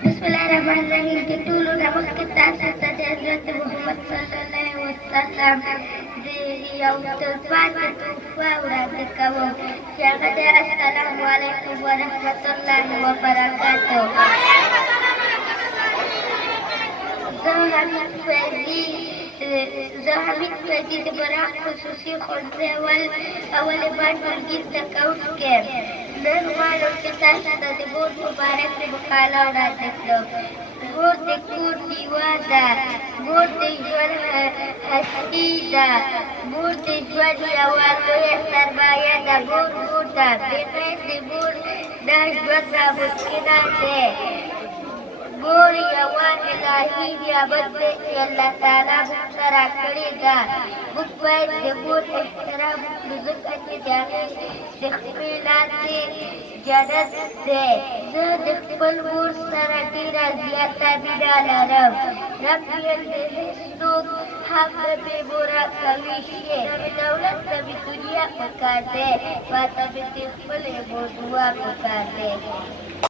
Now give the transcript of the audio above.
Bismillahirrahmanirrahim. Ketulun nama kita serta Hazrat Muhammad sallallahu alaihi wasallam di yaum terbat tufa urat kamu. Syahada assalamualaikum warahmatullahi wabarakatuh. ذهبت فجد براء خصوصي خلصة أول بار ترجيح تكون كيف نرمال الكتاب تدبور مبارك بقالة وراتك گور د کور دیوا ده گور د ژوند هستي ده گور د ژوند یوه لویه سرمایه ده گور ده بغیر د مور دا ژوند ناممکنه دی گور یوه الهي نعمت دی چې الله تعالی موږ ته راکړې ده موږ باید د مور احترام وکړو ځکه چې د هغې د خپې لاندې جنت دی زه د خپل مور سره ډېره زیاته مینه لرم رب یې د هېڅ څوک هم نه بې موره کوي شي دولت ته مې دنیا پکار دی ما ته مې د خپلې مور دعا پکار دی